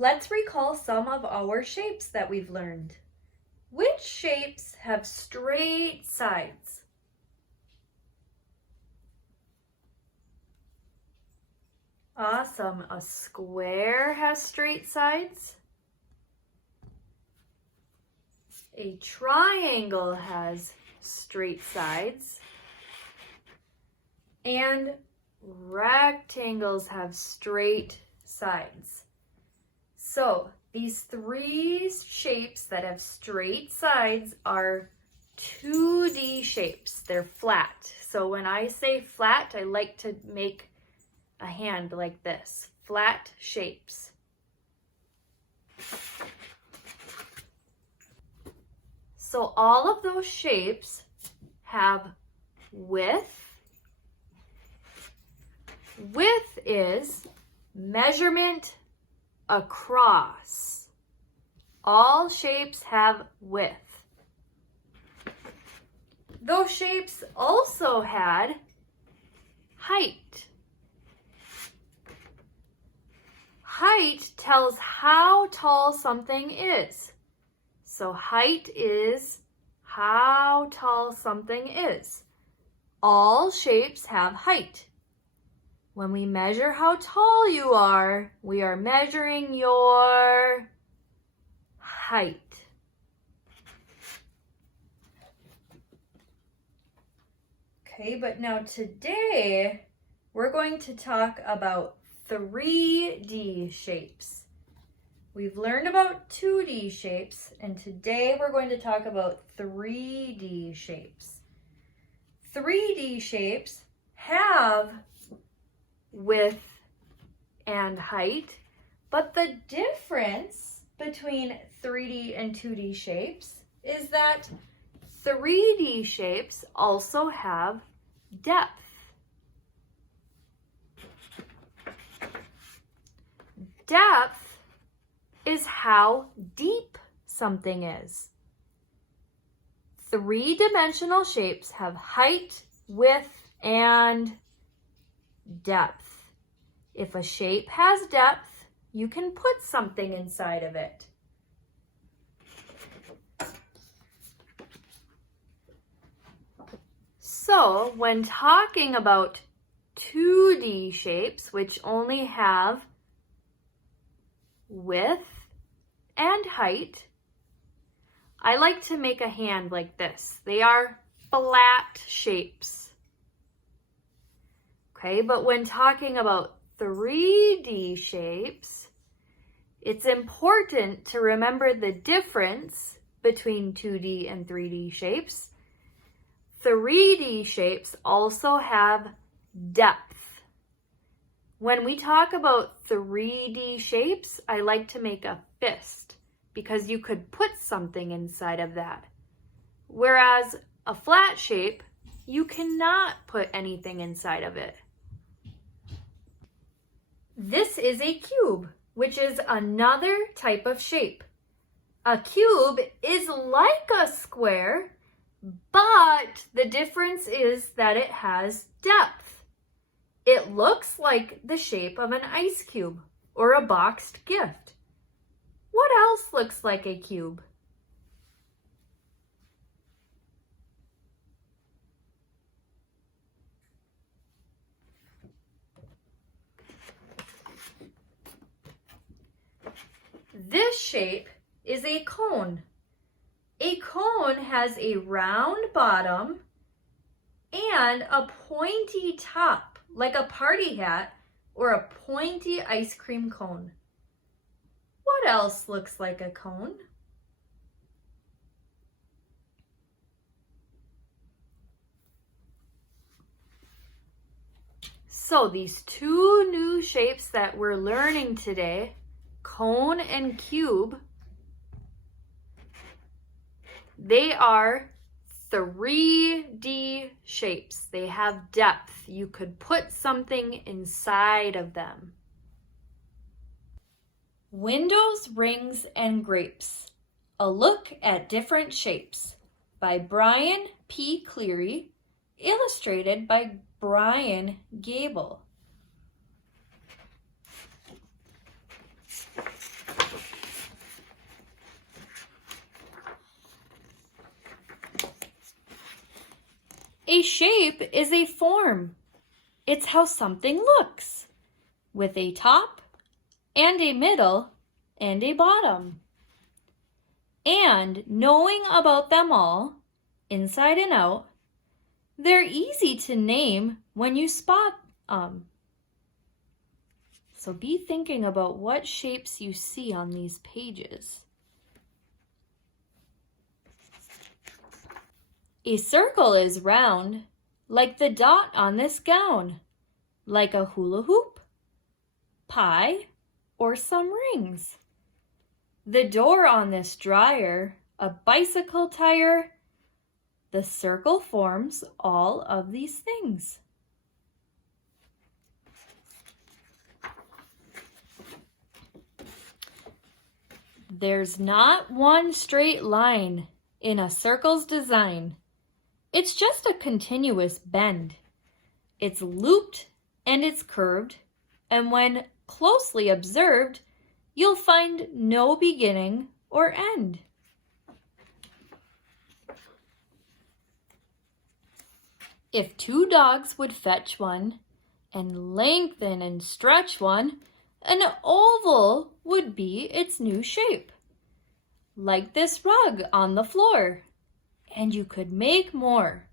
Let's recall some of our shapes that we've learned. Which shapes have straight sides? Awesome. A square has straight sides. A triangle has straight sides. And rectangles have straight sides. So these three shapes that have straight sides are 2D shapes. They're flat. So when I say flat, I like to make a hand like this. Flat shapes. So all of those shapes have width. Width is measurement across. All shapes have width. Those shapes also had height. Height tells how tall something is. So height is how tall something is. All shapes have height. When we measure how tall you are, we are measuring your height. Okay, but now today we're going to talk about 3D shapes. We've learned about 2D shapes, and today we're going to talk about 3D shapes. 3D shapes have width and height, but the difference between 3D and 2D shapes is that 3D shapes also have depth. Depth is how deep something is. 3-dimensional shapes have height, width, and depth. If a shape has depth, you can put something inside of it. So, when talking about 2D shapes, which only have width and height, I like to make a hand like this. They are flat shapes. Okay, but when talking about 3D shapes, it's important to remember the difference between 2D and 3D shapes. 3D shapes also have depth. When we talk about 3D shapes, I like to make a fist because you could put something inside of that. Whereas a flat shape, you cannot put anything inside of it. This is a cube, which is another type of shape. A cube is like a square, but the difference is that it has depth. It looks like the shape of an ice cube or a boxed gift. What else looks like a cube? This shape is a cone. A cone has a round bottom and a pointy top, like a party hat or a pointy ice cream cone. What else looks like a cone? So these two new shapes that we're learning today, cone and cube, they are 3D shapes. They have depth. You could put something inside of them. Windows, Rings, and Grapes. A Look at Different Shapes by Brian P. Cleary, illustrated by Brian Gable. A shape is a form. It's how something looks, with a top and a middle and a bottom. And knowing about them all, inside and out, they're easy to name when you spot them. So be thinking about what shapes you see on these pages. A circle is round, like the dot on this gown, like a hula hoop, pie, or some rings. The door on this dryer, a bicycle tire. The circle forms all of these things. There's not one straight line in a circle's design. It's just a continuous bend. It's looped and it's curved, and when closely observed, you'll find no beginning or end. If two dogs would fetch one and lengthen and stretch one, an oval would be its new shape, like this rug on the floor. And you could make more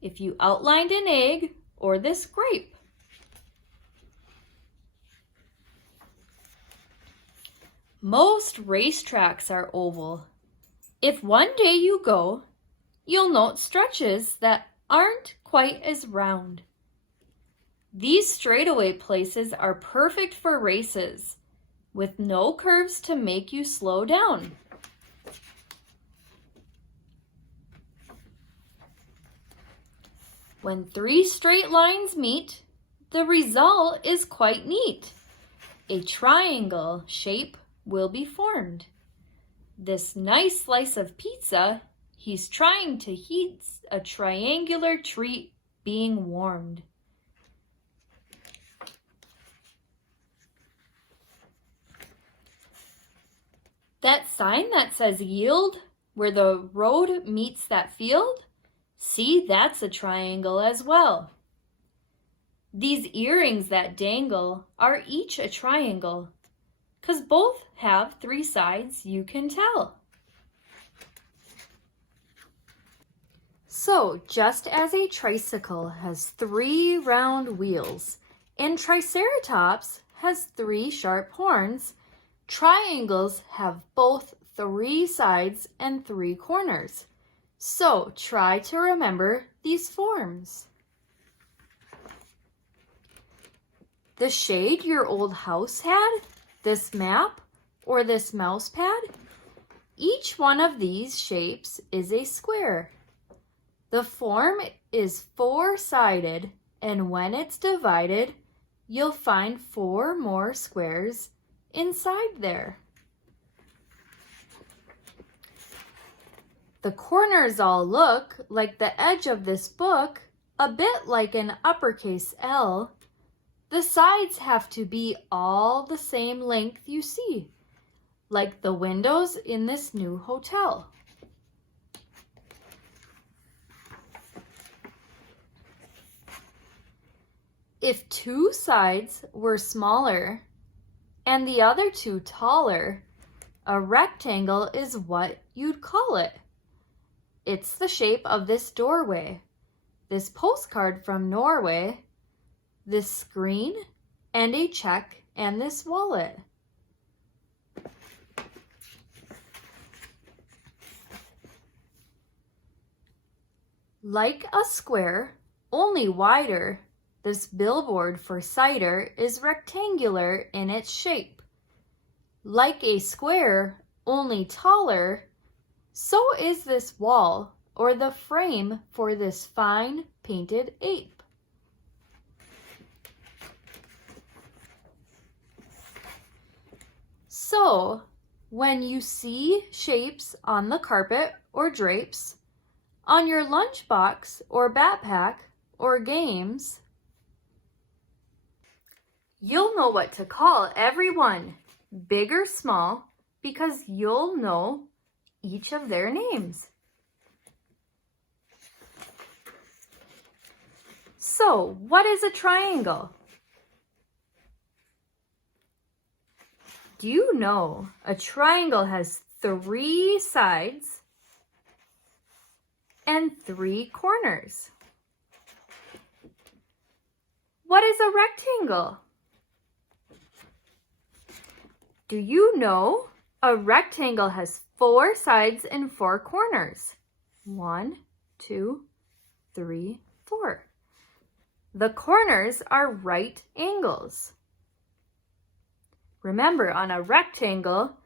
if you outlined an egg or this grape. Most racetracks are oval. If one day you go, you'll note stretches that aren't quite as round. These straightaway places are perfect for races, with no curves to make you slow down. When three straight lines meet, the result is quite neat. A triangle shape will be formed. This nice slice of pizza, he's trying to heat a triangular treat being warmed. That sign that says yield, where the road meets that field, see, that's a triangle as well. These earrings that dangle are each a triangle, 'cause both have three sides, you can tell. So, just as a tricycle has three round wheels and Triceratops has three sharp horns, triangles have both three sides and three corners. So, try to remember these forms. The shade your old house had, this map, or this mouse pad, each one of these shapes is a square. The form is four-sided, and when it's divided, you'll find four more squares inside there. The corners all look like the edge of this book, a bit like an uppercase L. The sides have to be all the same length you see, like the windows in this new hotel. If two sides were smaller and the other two taller, a rectangle is what you'd call it. It's the shape of this doorway, this postcard from Norway, this screen, and a check, and this wallet. Like a square, only wider, this billboard for cider is rectangular in its shape. Like a square, only taller, so is this wall, or the frame for this fine painted ape. So, when you see shapes on the carpet or drapes, on your lunchbox or backpack or games, you'll know what to call every one, big or small, because you'll know each of their names. So, what is a triangle? Do you know a triangle has 3 sides and 3 corners? What is a rectangle? Do you know a rectangle has 4 sides and 4 corners? 1, 2, 3, 4. The corners are right angles. Remember, on a rectangle,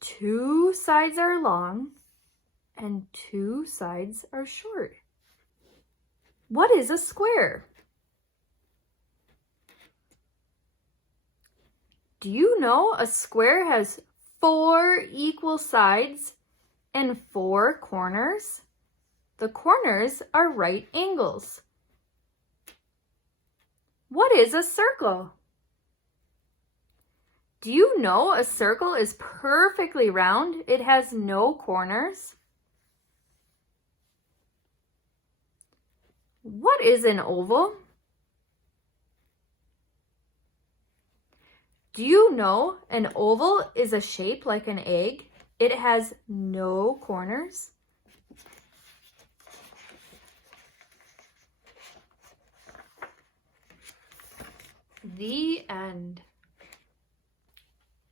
2 sides are long and 2 sides are short. What is a square? Do you know a square has 4 equal sides and 4 corners? The corners are right angles. What is a circle? Do you know a circle is perfectly round? It has no corners. What is an oval? Do you know an oval is a shape like an egg? It has no corners. The end.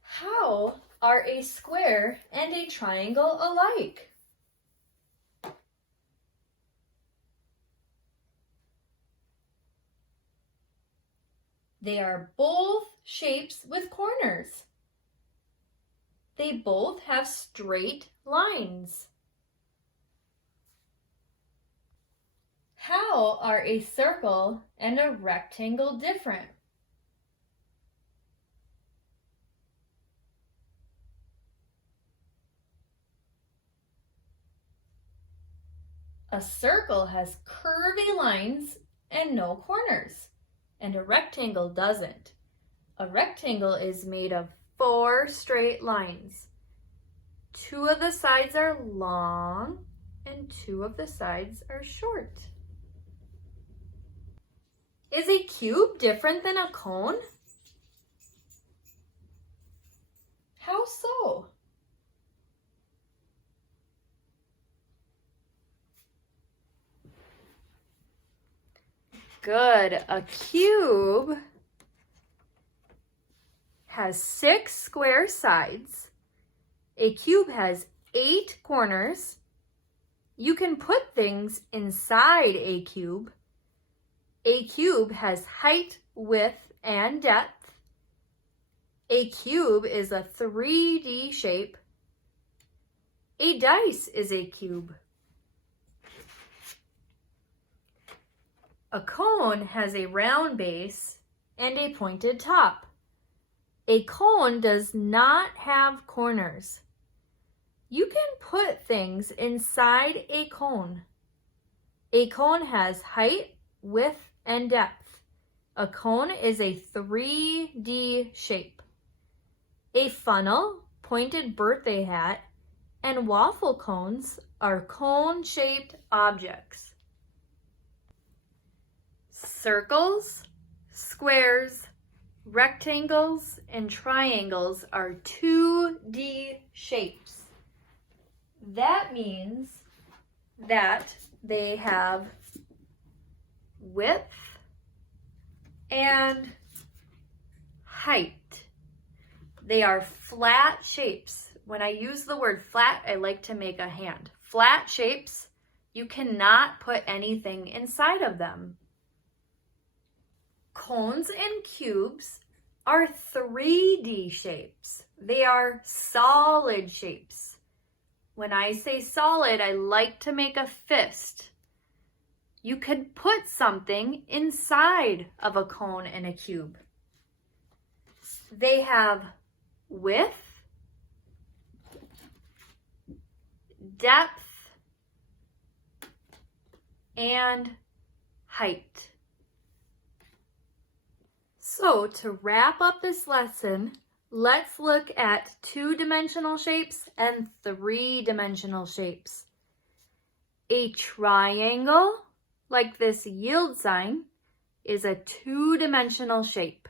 How are a square and a triangle alike? They are both shapes with corners. They both have straight lines. How are a circle and a rectangle different? A circle has curvy lines and no corners, and a rectangle doesn't. A rectangle is made of 4 straight lines. 2 of the sides are long and 2 of the sides are short. Is a cube different than a cone? How so? Good. A cube has 6 square sides. A cube has 8 corners. You can put things inside a cube. A cube has height, width, and depth. A cube is a 3D shape. A dice is a cube. A cone has a round base and a pointed top. A cone does not have corners. You can put things inside a cone. A cone has height, width, and depth. A cone is a 3D shape. A funnel, pointed birthday hat, and waffle cones are cone-shaped objects. Circles, squares, rectangles, and triangles are 2D shapes. That means that they have width and height. They are flat shapes. When I use the word flat, I like to make a hand. Flat shapes, you cannot put anything inside of them. Cones and cubes are 3D shapes. They are solid shapes. When I say solid, I like to make a fist. You could put something inside of a cone and a cube. They have width, depth, and height. So to wrap up this lesson, let's look at 2-dimensional shapes and 3-dimensional shapes. A triangle like this yield sign, is a two-dimensional shape.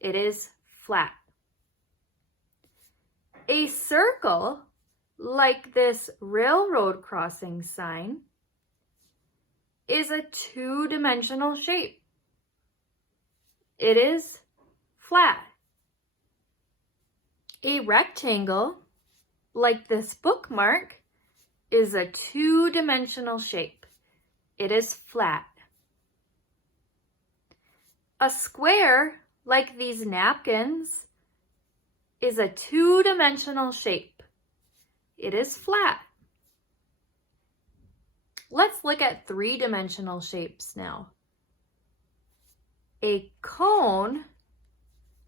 It is flat. A circle, like this railroad crossing sign, is a two-dimensional shape. It is flat. A rectangle, like this bookmark, is a two-dimensional shape. It is flat. A square, like these napkins, is a two-dimensional shape. It is flat. Let's look at three-dimensional shapes now. A cone,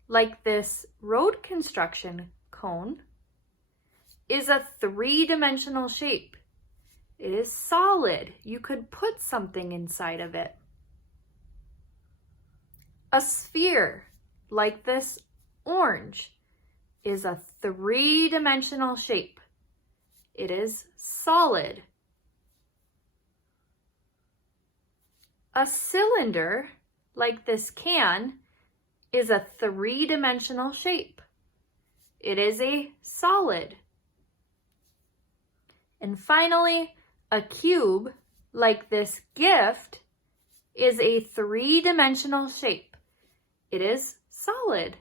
like this road construction cone, is a three-dimensional shape. It is solid. You could put something inside of it. A sphere, like this orange, is a three-dimensional shape. It is solid. A cylinder, like this can, is a three-dimensional shape. It is a solid. And finally, a cube, like this gift, is a three-dimensional shape. It is solid.